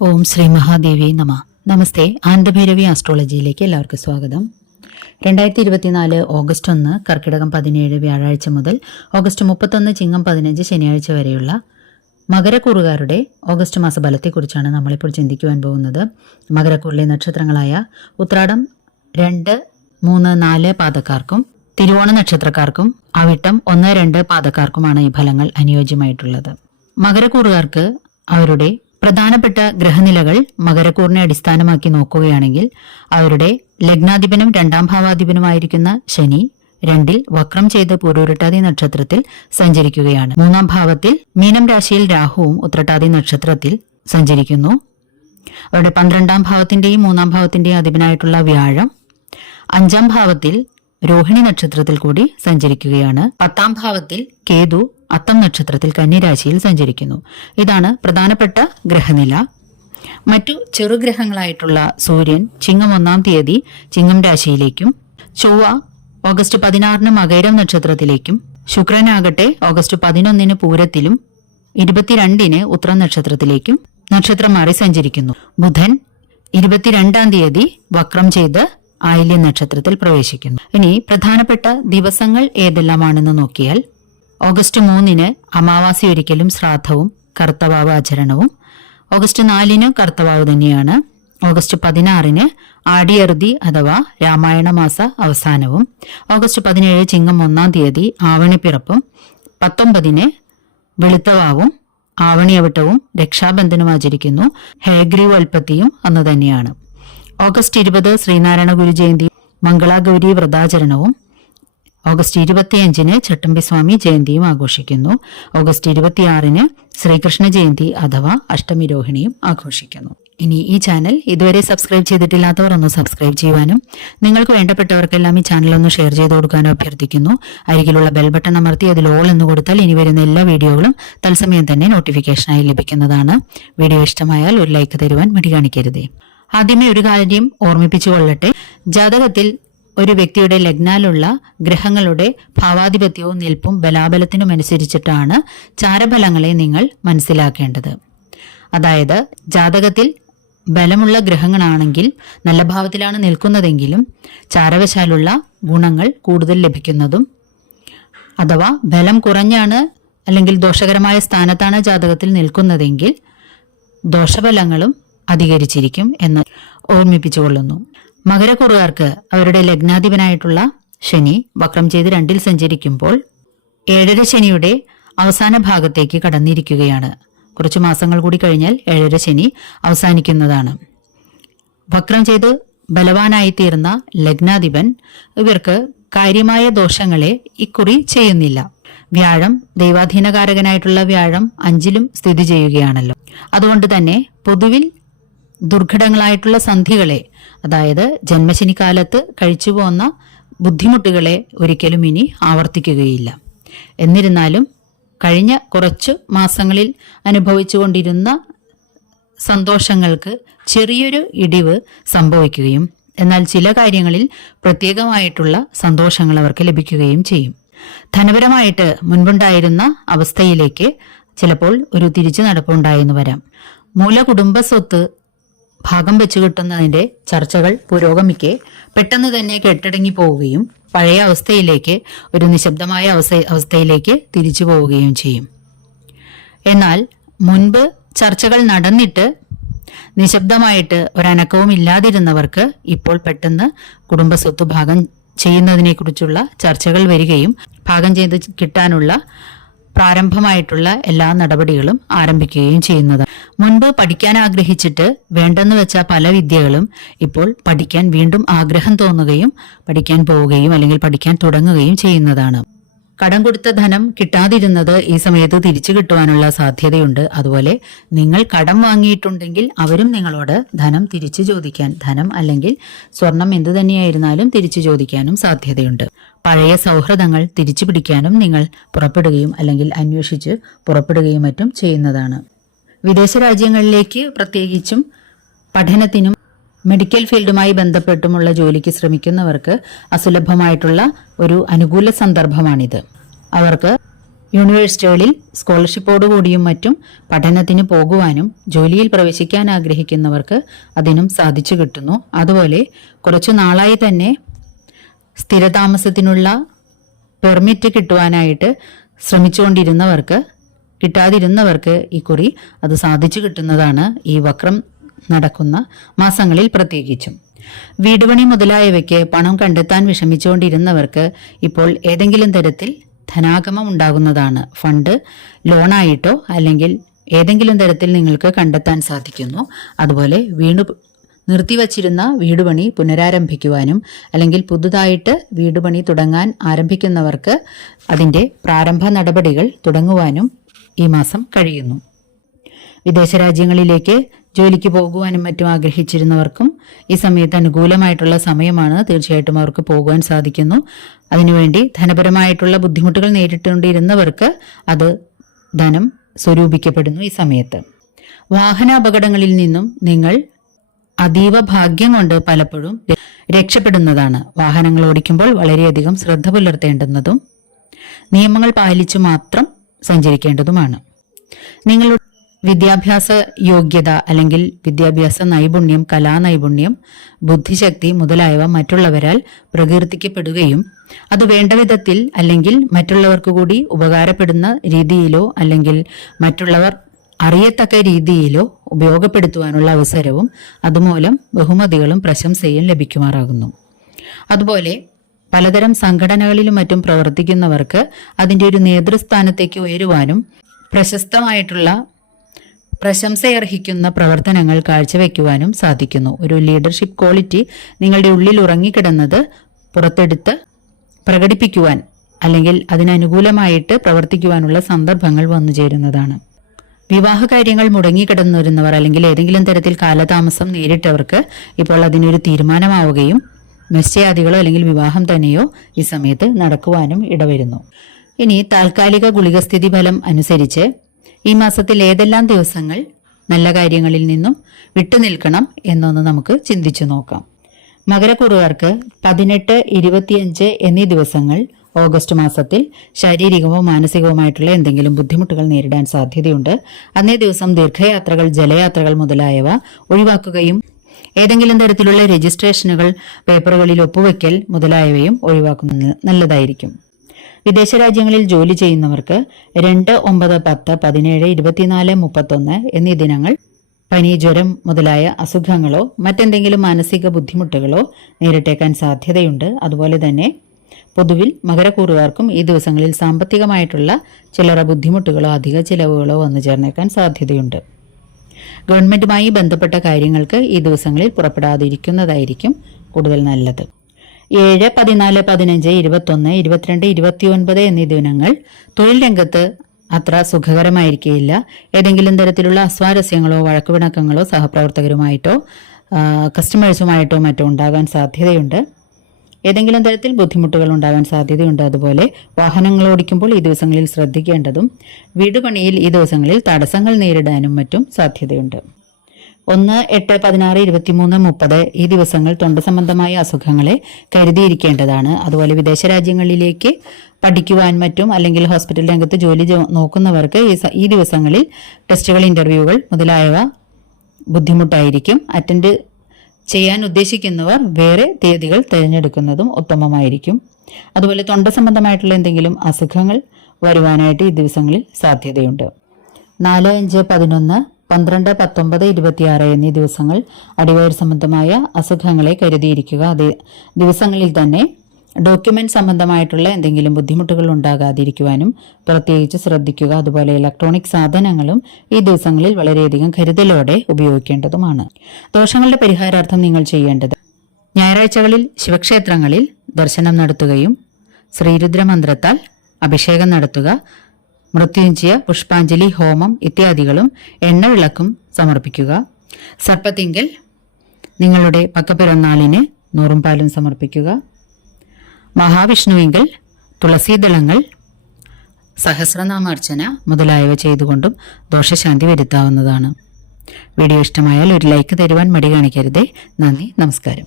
ഓം ശ്രീ മഹാദേവി നമ. നമസ്തേ. ആനന്ദഭൈരവി ആസ്ട്രോളജിയിലേക്ക് എല്ലാവർക്കും സ്വാഗതം. 2024 ഓഗസ്റ്റ് 1 കർക്കിടകം 17 വ്യാഴാഴ്ച മുതൽ ഓഗസ്റ്റ് 31 ചിങ്ങം 15 ശനിയാഴ്ച വരെയുള്ള മകരക്കൂറുകാരുടെ ഓഗസ്റ്റ് മാസഫലത്തെക്കുറിച്ചാണ് നമ്മളിപ്പോൾ ചിന്തിക്കുവാൻ പോകുന്നത്. മകരക്കൂറിലെ നക്ഷത്രങ്ങളായ ഉത്രാടം 2, 3, 4 പാദക്കാർക്കും തിരുവോണ നക്ഷത്രക്കാർക്കും അവിട്ടം 1, 2 പാദക്കാർക്കുമാണ് ഈ ഫലങ്ങൾ അനുയോജ്യമായിട്ടുള്ളത്. മകരക്കൂറുകാർക്ക് അവരുടെ പ്രധാനപ്പെട്ട ഗ്രഹനിലകൾ മകരക്കൂറിനെ അടിസ്ഥാനമാക്കി നോക്കുകയാണെങ്കിൽ അവരുടെ ലഗ്നാധിപനും 2ാം ഭാവാധിപനുമായിരിക്കുന്ന ശനി 2ൽ വക്രം ചെയ്ത് പൂരോരുട്ടാതി നക്ഷത്രത്തിൽ സഞ്ചരിക്കുകയാണ്. 3ാം ഭാവത്തിൽ മീനം രാശിയിൽ രാഹുവും ഉത്രട്ടാതി നക്ഷത്രത്തിൽ സഞ്ചരിക്കുന്നു. അവരുടെ 12ാം ഭാവത്തിന്റെയും 3ാം ഭാവത്തിന്റെയും അധിപനായിട്ടുള്ള വ്യാഴം 5ാം ഭാവത്തിൽ രോഹിണി നക്ഷത്രത്തിൽ കൂടി സഞ്ചരിക്കുകയാണ്. 10ാം ഭാവത്തിൽ കേതു അത്തം നക്ഷത്രത്തിൽ കന്യരാശിയിൽ സഞ്ചരിക്കുന്നു. ഇതാണ് പ്രധാനപ്പെട്ട ഗ്രഹനില. മറ്റു ചെറുഗ്രഹങ്ങളായിട്ടുള്ള സൂര്യൻ ചിങ്ങം 1ാം തീയതി ചിങ്ങം രാശിയിലേക്കും, ചൊവ്വ ഓഗസ്റ്റ് 16 മകൈരം നക്ഷത്രത്തിലേക്കും, ശുക്രനാകട്ടെ ഓഗസ്റ്റ് 11 പൂരത്തിലും 22 ഉത്രം നക്ഷത്രത്തിലേക്കും നക്ഷത്രം മാറി സഞ്ചരിക്കുന്നു. ബുധൻ 22ാം തീയതി വക്രം ചെയ്ത് ആയില്യം നക്ഷത്രത്തിൽ പ്രവേശിക്കുന്നു. ഇനി പ്രധാനപ്പെട്ട ദിവസങ്ങൾ ഏതെല്ലാമാണെന്ന് നോക്കിയാൽ ഓഗസ്റ്റ് 3 അമാവാസി ഒരിക്കലും ശ്രാദ്ധവും കർത്തവാവ് ആചരണവും, ഓഗസ്റ്റ് 4 കർത്തവാവ് തന്നെയാണ്, ഓഗസ്റ്റ് 16 ആടിയറുതി അഥവാ രാമായണ മാസ അവസാനവും, ഓഗസ്റ്റ് 17 ചിങ്ങം 1ാം തീയതി ആവണിപ്പിറപ്പും, 19 വെളുത്തവാവും ആവണിയവിട്ടവും രക്ഷാബന്ധനും ആചരിക്കുന്നു. ഹേഗ്രീവൽപ്പത്തിയും അന്ന് തന്നെയാണ്. ഓഗസ്റ്റ് 20 ശ്രീനാരായണ ഗുരു ജയന്തി മംഗളാഗൗരി വ്രതാചരണവും, ഓഗസ്റ്റ് 25 ചട്ടമ്പിസ്വാമി ജയന്തിയും ആഘോഷിക്കുന്നു. ഓഗസ്റ്റ് 26 ശ്രീകൃഷ്ണ ജയന്തി അഥവാ അഷ്ടമി രോഹിണിയും ആഘോഷിക്കുന്നു. ഇനി ഈ ചാനൽ ഇതുവരെ സബ്സ്ക്രൈബ് ചെയ്തിട്ടില്ലാത്തവർ ഒന്ന് സബ്സ്ക്രൈബ് ചെയ്യുവാനും നിങ്ങൾക്ക് വേണ്ടപ്പെട്ടവർക്കെല്ലാം ഈ ചാനൽ ഒന്ന് ഷെയർ ചെയ്ത് കൊടുക്കാനും അഭ്യർത്ഥിക്കുന്നു. അരികിലുള്ള ബെൽ ബട്ടൺ അമർത്തി അതിൽ ഓൾ എന്ന് കൊടുത്താൽ ഇനി വരുന്ന എല്ലാ വീഡിയോകളും തത്സമയം തന്നെ നോട്ടിഫിക്കേഷനായി ലഭിക്കുന്നതാണ്. വീഡിയോ ഇഷ്ടമായാൽ ഒരു ലൈക്ക് തരുവാൻ മടി കാണിക്കരുതേ. ആദ്യമേ ഒരു കാര്യം ഓർമ്മിപ്പിച്ചു കൊള്ളട്ടെ. ജാതകത്തിൽ ഒരു വ്യക്തിയുടെ ലഗ്നാലുള്ള ഗ്രഹങ്ങളുടെ ഭാവാധിപത്യവും നിൽപ്പും ബലാബലത്തിനും അനുസരിച്ചിട്ടാണ് ചാരഫലങ്ങളെ നിങ്ങൾ മനസ്സിലാക്കേണ്ടത്. അതായത് ജാതകത്തിൽ ബലമുള്ള ഗ്രഹങ്ങളാണെങ്കിൽ നല്ല ഭാവത്തിലാണ് നിൽക്കുന്നതെങ്കിലും ചാരവശാലുള്ള ഗുണങ്ങൾ കൂടുതൽ ലഭിക്കുന്നതും, അഥവാ ബലം കുറഞ്ഞാണ് അല്ലെങ്കിൽ ദോഷകരമായ സ്ഥാനത്താണ് ജാതകത്തിൽ നിൽക്കുന്നതെങ്കിൽ ദോഷഫലങ്ങളും അധികരിച്ചിരിക്കും എന്ന് ഓർമ്മിപ്പിച്ചുകൊള്ളുന്നു. മകരക്കൂറുകാർക്ക് അവരുടെ ലഗ്നാധിപനായിട്ടുള്ള ശനി വക്രം ചെയ്ത് 2ൽ സഞ്ചരിക്കുമ്പോൾ 7ര ശനിയുടെ അവസാന ഭാഗത്തേക്ക് കടന്നിരിക്കുകയാണ്. കുറച്ചു മാസങ്ങൾ കൂടി കഴിഞ്ഞാൽ 7ര ശനി അവസാനിക്കുന്നതാണ്. വക്രം ചെയ്ത് ബലവാനായി തീർന്ന ലഗ്നാധിപൻ ഇവർക്ക് കാര്യമായ ദോഷങ്ങളെ ഇക്കുറി ചെയ്യുന്നില്ല. വ്യാഴം ദൈവാധീനകാരകനായിട്ടുള്ള വ്യാഴം 5ലും സ്ഥിതി ചെയ്യുകയാണല്ലോ. അതുകൊണ്ട് തന്നെ പൊതുവിൽ ദുർഘടങ്ങളായിട്ടുള്ള സന്ധികളെ, അതായത് ജന്മശനിക്കാലത്ത് കഴിച്ചു പോന്ന ബുദ്ധിമുട്ടുകളെ ഒരിക്കലും ഇനി ആവർത്തിക്കുകയില്ല. എന്നിരുന്നാലും കഴിഞ്ഞ കുറച്ചു മാസങ്ങളിൽ അനുഭവിച്ചുകൊണ്ടിരുന്ന സന്തോഷങ്ങൾക്ക് ചെറിയൊരു ഇടിവ് സംഭവിക്കുകയും എന്നാൽ ചില കാര്യങ്ങളിൽ പ്രത്യേകമായിട്ടുള്ള സന്തോഷങ്ങൾ അവർക്ക് ലഭിക്കുകയും ചെയ്യും. ധനപരമായിട്ട് മുൻപുണ്ടായിരുന്ന അവസ്ഥയിലേക്ക് ചിലപ്പോൾ ഒരു തിരിച്ചു നടപ്പുണ്ടായെന്ന് വരാം. മൂലകുടുംബ സ്വത്ത് ഭാഗം വെച്ചു കിട്ടുന്നതിന്റെ ചർച്ചകൾ പുരോഗമിക്കെ പെട്ടെന്ന് തന്നെ കെട്ടടങ്ങി പോവുകയും പഴയ അവസ്ഥയിലേക്ക് ഒരു നിശബ്ദമായ അവസ്ഥയിലേക്ക് തിരിച്ചു പോവുകയും ചെയ്യും. എന്നാൽ മുൻപ് ചർച്ചകൾ നടന്നിട്ട് നിശബ്ദമായിട്ട് ഒരനക്കവും ഇല്ലാതിരുന്നവർക്ക് ഇപ്പോൾ പെട്ടെന്ന് കുടുംബസ്വത്ത് ഭാഗം ചെയ്യുന്നതിനെ കുറിച്ചുള്ള ചർച്ചകൾ വരികയും ഭാഗം ചെയ്ത് കിട്ടാനുള്ള പ്രാരംഭമായിട്ടുള്ള എല്ലാ നടപടികളും ആരംഭിക്കുകയും ചെയ്യുന്നത്. മുൻപ് പഠിക്കാൻ ആഗ്രഹിച്ചിട്ട് വേണ്ടെന്ന് വെച്ച പല വിദ്യകളും ഇപ്പോൾ പഠിക്കാൻ വീണ്ടും ആഗ്രഹം തോന്നുകയും പഠിക്കാൻ പോവുകയും അല്ലെങ്കിൽ പഠിക്കാൻ തുടങ്ങുകയും ചെയ്യുന്നതാണ്. കടം കൊടുത്ത ധനം കിട്ടാതിരുന്നത് ഈ സമയത്ത് തിരിച്ചു കിട്ടുവാനുള്ള സാധ്യതയുണ്ട്. അതുപോലെ നിങ്ങൾ കടം വാങ്ങിയിട്ടുണ്ടെങ്കിൽ അവരും നിങ്ങളോട് ധനം തിരിച്ചു ചോദിക്കാൻ, ധനം അല്ലെങ്കിൽ സ്വർണം എന്തു തന്നെയായിരുന്നാലും തിരിച്ചു ചോദിക്കാനും സാധ്യതയുണ്ട്. പഴയ സൗഹൃദങ്ങൾ തിരിച്ചു പിടിക്കാനും നിങ്ങൾ പുറപ്പെടുകയും അല്ലെങ്കിൽ അന്വേഷിച്ച് പുറപ്പെടുകയും മറ്റും ചെയ്യുന്നതാണ്. വിദേശ രാജ്യങ്ങളിലേക്ക് പ്രത്യേകിച്ചും പഠനത്തിനും മെഡിക്കൽ ഫീൽഡുമായി ബന്ധപ്പെട്ടുമുള്ള ജോലിക്ക് ശ്രമിക്കുന്നവർക്ക് അസുലഭമായിട്ടുള്ള ഒരു അനുകൂല സന്ദർഭമാണിത്. അവർക്ക് യൂണിവേഴ്സിറ്റികളിൽ സ്കോളർഷിപ്പോടുകൂടിയും മറ്റും പഠനത്തിന് പോകുവാനും ജോലിയിൽ പ്രവേശിക്കാൻ ആഗ്രഹിക്കുന്നവർക്ക് അതിനും സാധിച്ചു കിട്ടുന്നു. അതുപോലെ കുറച്ചു നാളായി തന്നെ സ്ഥിരതാമസത്തിനുള്ള പെർമിറ്റ് കിട്ടുവാനായിട്ട് കിട്ടാതിരുന്നവർക്ക് ഇക്കുറി അത് സാധിച്ചു കിട്ടുന്നതാണ്, ഈ വക്രം നടക്കുന്ന മാസങ്ങളിൽ പ്രത്യേകിച്ചും. വീടുപണി മുതലായവയ്ക്ക് പണം കണ്ടെത്താൻ വിഷമിച്ചുകൊണ്ടിരുന്നവർക്ക് ഇപ്പോൾ ഏതെങ്കിലും തരത്തിൽ ധനാഗമം ഉണ്ടാകുന്നതാണ്. ഫണ്ട് ലോണായിട്ടോ അല്ലെങ്കിൽ ഏതെങ്കിലും തരത്തിൽ നിങ്ങൾക്ക് കണ്ടെത്താൻ സാധിക്കുന്നു. അതുപോലെ നിർത്തിവച്ചിരുന്ന വീടുപണി പുനരാരംഭിക്കുവാനും അല്ലെങ്കിൽ പുതുതായിട്ട് വീടുപണി തുടങ്ങാൻ ആരംഭിക്കുന്നവർക്ക് അതിൻ്റെ പ്രാരംഭ നടപടികൾ തുടങ്ങുവാനും ഈ മാസം കഴിയുന്നു. വിദേശ രാജ്യങ്ങളിലേക്ക് ജോലിക്ക് പോകുവാനും മറ്റും ആഗ്രഹിച്ചിരുന്നവർക്കും ഈ സമയത്ത് അനുകൂലമായിട്ടുള്ള സമയമാണ്. തീർച്ചയായിട്ടും അവർക്ക് പോകുവാൻ സാധിക്കുന്നു. അതിനുവേണ്ടി ധനപരമായിട്ടുള്ള ബുദ്ധിമുട്ടുകൾ നേരിട്ടുകൊണ്ടിരുന്നവർക്ക് അത് ധനം സ്വരൂപിക്കപ്പെടുന്നു ഈ സമയത്ത്. വാഹനാപകടങ്ങളിൽ നിന്നും നിങ്ങൾ അതീവ ഭാഗ്യം കൊണ്ട് പലപ്പോഴും രക്ഷപ്പെടുന്നതാണ്. വാഹനങ്ങൾ ഓടിക്കുമ്പോൾ വളരെയധികം ശ്രദ്ധ പുലർത്തേണ്ടുന്നതും നിയമങ്ങൾ പാലിച്ചു മാത്രം സഞ്ചരിക്കേണ്ടതുമാണ്. നിങ്ങളുടെ വിദ്യാഭ്യാസ യോഗ്യത അല്ലെങ്കിൽ വിദ്യാഭ്യാസ നൈപുണ്യം, കലാനൈപുണ്യം, ബുദ്ധിശക്തി മുതലായവ മറ്റുള്ളവരാൽ പ്രകീർത്തിക്കപ്പെടുകയും അത് വേണ്ട വിധത്തിൽ അല്ലെങ്കിൽ മറ്റുള്ളവർക്ക് കൂടി ഉപകാരപ്പെടുന്ന രീതിയിലോ അല്ലെങ്കിൽ മറ്റുള്ളവർ അറിയത്തക്ക രീതിയിലോ ഉപയോഗപ്പെടുത്തുവാനുള്ള അവസരവും അതുമൂലം ബഹുമതികളും പ്രശംസയും ലഭിക്കുമാറാകുന്നു. അതുപോലെ പലതരം സംഘടനകളിലും മറ്റും പ്രവർത്തിക്കുന്നവർക്ക് അതിൻ്റെ ഒരു നേതൃസ്ഥാനത്തേക്ക് ഉയരുവാനും പ്രശസ്തമായിട്ടുള്ള പ്രശംസയർഹിക്കുന്ന പ്രവർത്തനങ്ങൾ കാഴ്ചവെക്കുവാനും സാധിക്കുന്നു. ഒരു ലീഡർഷിപ്പ് ക്വാളിറ്റി നിങ്ങളുടെ ഉള്ളിൽ ഉറങ്ങിക്കിടന്നത് പുറത്തെടുത്ത് പ്രകടിപ്പിക്കുവാൻ അല്ലെങ്കിൽ അതിനനുകൂലമായിട്ട് പ്രവർത്തിക്കുവാനുള്ള സന്ദർഭങ്ങൾ വന്നു ചേരുന്നതാണ്. വിവാഹ കാര്യങ്ങൾ മുടങ്ങിക്കിടന്നിരുന്നവർ അല്ലെങ്കിൽ ഏതെങ്കിലും തരത്തിൽ കാലതാമസം നേരിട്ടവർക്ക് ഇപ്പോൾ അതിനൊരു തീരുമാനമാവുകയും നിശ്ചയാദികളോ അല്ലെങ്കിൽ വിവാഹം തന്നെയോ ഈ സമയത്ത് നടക്കുവാനും ഇടവരുന്നു. ഇനി താൽക്കാലിക ഗുളികസ്ഥിതി ഫലം അനുസരിച്ച് ഈ മാസത്തിൽ ഏതെല്ലാം ദിവസങ്ങൾ നല്ല കാര്യങ്ങളിൽ നിന്നും വിട്ടുനിൽക്കണം എന്നൊന്ന് നമുക്ക് ചിന്തിച്ചു നോക്കാം. മകരക്കൂറുകാർക്ക് 18, 25 എന്നീ ദിവസങ്ങൾ ഓഗസ്റ്റ് മാസത്തിൽ ശാരീരികമോ മാനസികവുമായിട്ടുള്ള എന്തെങ്കിലും ബുദ്ധിമുട്ടുകൾ നേരിടാൻ സാധ്യതയുണ്ട്. അന്നേ ദിവസം ദീർഘയാത്രകൾ, ജലയാത്രകൾ മുതലായവ ഒഴിവാക്കുകയും ഏതെങ്കിലും തരത്തിലുള്ള രജിസ്ട്രേഷനുകൾ, പേപ്പറുകളിൽ ഒപ്പുവെക്കൽ മുതലായവയും ഒഴിവാക്കുന്നത് നല്ലതായിരിക്കും. വിദേശ രാജ്യങ്ങളിൽ ജോലി ചെയ്യുന്നവർക്ക് 2, 9, 10, 17, 24, 31 എന്നീ ദിനങ്ങൾ പനി, ജ്വരം മുതലായ അസുഖങ്ങളോ മറ്റെന്തെങ്കിലും മാനസിക ബുദ്ധിമുട്ടുകളോ നേരിട്ടേക്കാൻ സാധ്യതയുണ്ട്. അതുപോലെ തന്നെ പൊതുവിൽ മകരക്കൂറുകാർക്കും ഈ ദിവസങ്ങളിൽ സാമ്പത്തികമായിട്ടുള്ള ചില്ലറ ബുദ്ധിമുട്ടുകളോ അധിക ചിലവുകളോ വന്നു ചേർന്നേക്കാൻ സാധ്യതയുണ്ട്. ഗവൺമെന്റുമായി ബന്ധപ്പെട്ട കാര്യങ്ങൾക്ക് ഈ ദിവസങ്ങളിൽ പുറപ്പെടാതിരിക്കുന്നതായിരിക്കും കൂടുതൽ നല്ലത്. 7, 14, 15, 21, 22, 29 എന്നീ ദിനങ്ങൾ തൊഴിൽ രംഗത്ത് അത്ര സുഖകരമായിരിക്കില്ല. ഏതെങ്കിലും തരത്തിലുള്ള അസ്വാരസ്യങ്ങളോ വഴക്കുപിണക്കങ്ങളോ സഹപ്രവർത്തകരുമായിട്ടോ കസ്റ്റമേഴ്സുമായിട്ടോ മറ്റോ ഉണ്ടാകാൻ സാധ്യതയുണ്ട്. ഏതെങ്കിലും തരത്തിൽ ബുദ്ധിമുട്ടുകൾ ഉണ്ടാകാൻ സാധ്യതയുണ്ട്. അതുപോലെ വാഹനങ്ങൾ ഓടിക്കുമ്പോൾ ഈ ദിവസങ്ങളിൽ ശ്രദ്ധിക്കേണ്ടതും വീടുപണിയിൽ ഈ ദിവസങ്ങളിൽ തടസ്സങ്ങൾ നേരിടാനും മറ്റും സാധ്യതയുണ്ട്. 1, 8, 16, 23, 30 ഈ ദിവസങ്ങൾ തൊണ്ട സംബന്ധമായ അസുഖങ്ങളെ കരുതിയിരിക്കേണ്ടതാണ്. അതുപോലെ വിദേശ രാജ്യങ്ങളിലേക്ക് പഠിക്കുവാൻ മറ്റും അല്ലെങ്കിൽ ഹോസ്പിറ്റൽ രംഗത്ത് ജോലി നോക്കുന്നവർക്ക് ഈ ദിവസങ്ങളിൽ ടെസ്റ്റുകൾ, ഇന്റർവ്യൂകൾ മുതലായവ ബുദ്ധിമുട്ടായിരിക്കും. അറ്റൻഡ് ചെയ്യാൻ ഉദ്ദേശിക്കുന്നവർ വേറെ തീയതികൾ തിരഞ്ഞെടുക്കുന്നതും ഉത്തമമായിരിക്കും. അതുപോലെ തൊണ്ട സംബന്ധമായിട്ടുള്ള എന്തെങ്കിലും അസുഖങ്ങൾ വരുവാനായിട്ട് ഈ ദിവസങ്ങളിൽ സാധ്യതയുണ്ട്. 4, 5, 11, 12, 19, 26 എന്നീ ദിവസങ്ങൾ അടിവയർ സംബന്ധമായ അസുഖങ്ങളെ കരുതിയിരിക്കുക. അതേ ദിവസങ്ങളിൽ തന്നെ ഡോക്യുമെന്റ് സംബന്ധമായിട്ടുള്ള എന്തെങ്കിലും ബുദ്ധിമുട്ടുകൾ ഉണ്ടാകാതിരിക്കുവാനും പ്രത്യേകിച്ച് ശ്രദ്ധിക്കുക. അതുപോലെ ഇലക്ട്രോണിക് സാധനങ്ങളും ഈ ദിവസങ്ങളിൽ വളരെയധികം കരുതലോടെ ഉപയോഗിക്കേണ്ടതുമാണ്. ദോഷങ്ങളുടെ പരിഹാരാർത്ഥം നിങ്ങൾ ചെയ്യേണ്ടത് ഞായറാഴ്ചകളിൽ ശിവക്ഷേത്രങ്ങളിൽ ദർശനം നടത്തുകയും ശ്രീരുദ്രമന്ത്രത്താൽ അഭിഷേകം നടത്തുക, മൃത്യുഞ്ജയ പുഷ്പാഞ്ജലി ഹോമം ഇത്യാദികളും എണ്ണവിളക്കും സമർപ്പിക്കുക. സർപ്പത്തിങ്കൽ നിങ്ങളുടെ പക്കപ്പിറന്നാളിന് നൂറും പാലും സമർപ്പിക്കുക. മഹാവിഷ്ണുവിങ്കൽ തുളസീദളങ്ങൾ, സഹസ്രനാമാർച്ചന മുതലായവ ചെയ്തുകൊണ്ടും ദോഷശാന്തി വരുത്താവുന്നതാണ്. വീഡിയോ ഇഷ്ടമായാൽ ഒരു ലൈക്ക് തരുവാൻ മടി കാണിക്കരുതേ. നന്ദി, നമസ്കാരം.